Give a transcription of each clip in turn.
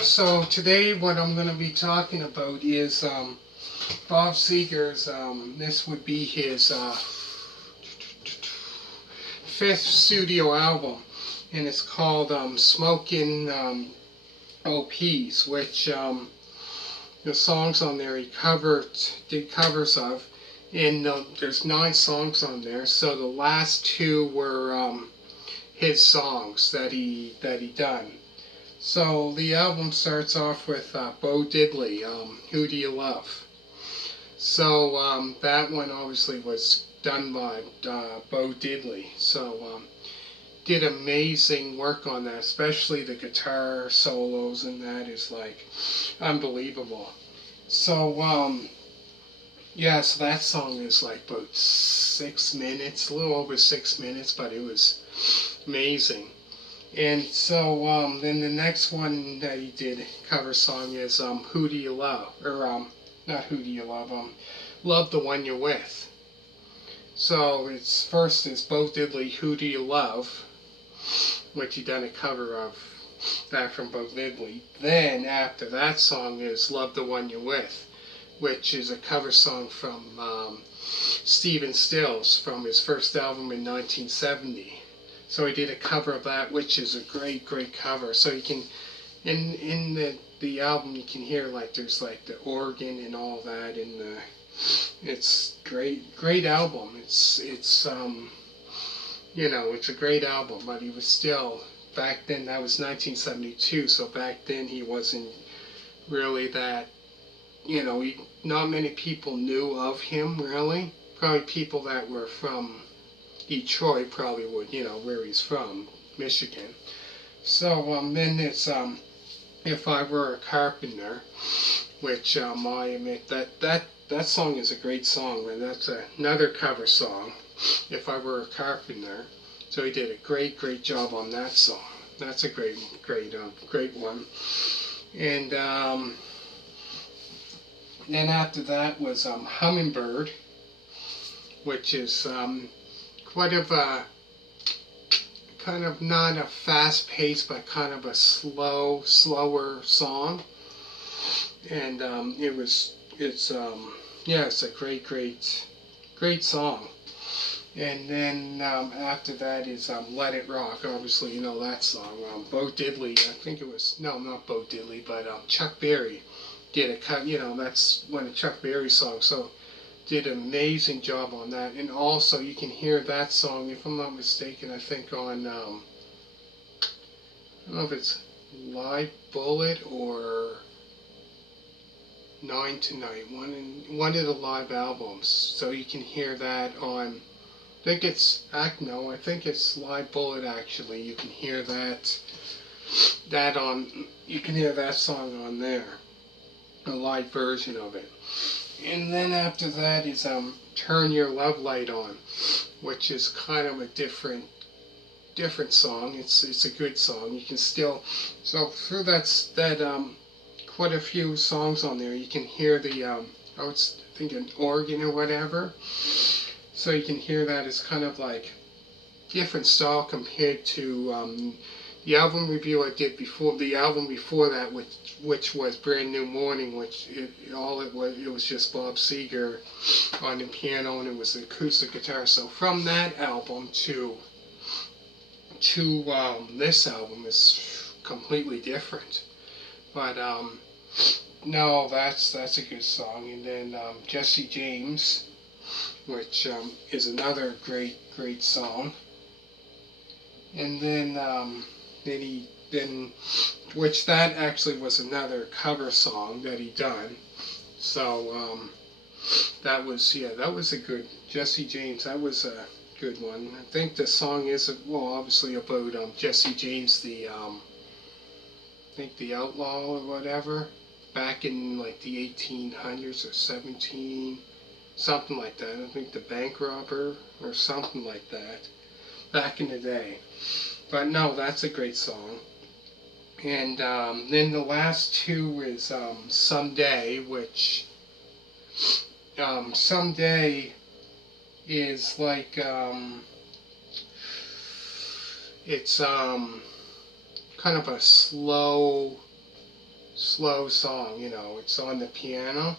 So today what I'm going to be talking about is Bob Seger's, this would be his fifth studio album, and it's called Smokin' OPs, which the songs on there did covers of, and there's 9 songs on there, so the last 2 were his songs that he done. So the album starts off with Bo Diddley, Who Do You Love? So that one obviously was done by Bo Diddley. So did amazing work on that, especially the guitar solos, and that is like unbelievable. So yeah, so that song is like about 6 minutes, a little over 6 minutes, but it was amazing. And so then the next one that he did cover song is Who Do You Love? Or not Who Do You Love? Love the One You're With. So it's first is Bo Diddley, Who Do You Love? Which he done a cover of that from Bo Diddley. Then after that song is Love the One You're With, which is a cover song from Stephen Stills from his first album in 1970. So he did a cover of that, which is a great cover. So you can, in the album, you can hear like there's like the organ and all that, and it's great album. It's it's a great album. But he was still back then. That was 1972. So back then he wasn't really that. Not many people knew of him really. Probably people that were from Detroit probably would, where he's from, Michigan. So then it's If I Were a Carpenter, which I admit that song is a great song, and that's another cover song, If I Were a Carpenter. So he did a great job on that song. That's a great one. And then after that was Hummingbird, which is quite of a kind of not a fast pace, but kind of a slower song. And it's a great song. And then after that is Let It Rock. Obviously, you know that song. Bo Diddley, I think it was, no, not Bo Diddley, but Chuck Berry did a cut. That's one of Chuck Berry's songs. So did an amazing job on that. And also you can hear that song, if I'm not mistaken, I think on I don't know if it's Live Bullet or Nine Tonight, one of the live albums. So you can hear that on, I think it's Live Bullet actually. You can hear you can hear that song on there, a live version of it. And then after that is Turn Your Love Light On, which is kind of a different song. It's a good song. You can still, so through that quite a few songs on there, you can hear the I was thinking organ or whatever. So you can hear that it's kind of like different style compared to the album review I did before, the album before that, which was Brand New Morning, which it was just Bob Seger on the piano, and it was acoustic guitar. So from that album to this album is completely different. But no, that's a good song. And then Jesse James, which is another great song. And then which that actually was another cover song that he done. So that was a good Jesse James. That was a good one. I think the song is obviously about Jesse James, I think the outlaw or whatever, back in like the 1800s or 17, something like that. I think the bank robber or something like that, back in the day. But no, that's a great song. And then the last 2 is Someday, which Someday is like it's kind of a slow slow song. You know, it's on the piano,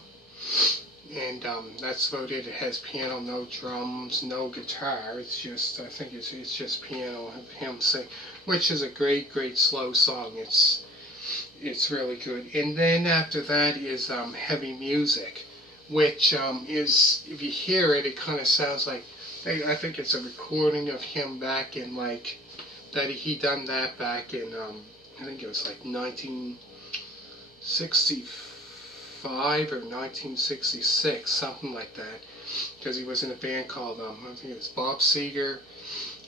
and that's about it. It has piano, no drums, no guitar. It's just, I think it's just piano of him sing, which is a great slow song. It's really good. And then after that is heavy music, which is, if you hear it, it kind of sounds like, I think it's a recording of him back in like, that he done that back in, I think it was like 1965 or 1966, something like that, because he was in a band called, I think it was Bob Seger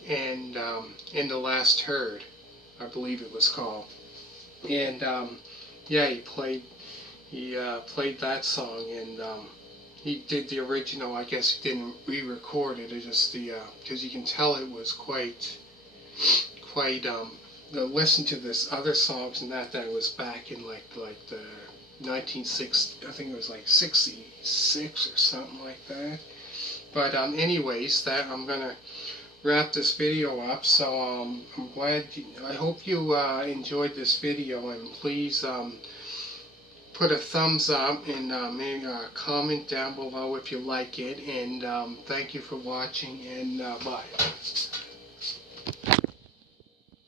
and In the Last Herd, I believe it was called. And yeah, he played that song, and he did the original. I guess he didn't re-record it. It's just the because you can tell it was quite listen to this other songs and that was back in like the 1960, I think it was like 66 or something like that. But anyways, that I'm gonna wrap this video up. So I'm glad I hope you enjoyed this video, and please put a thumbs up and maybe comment down below if you like it, and thank you for watching, and bye.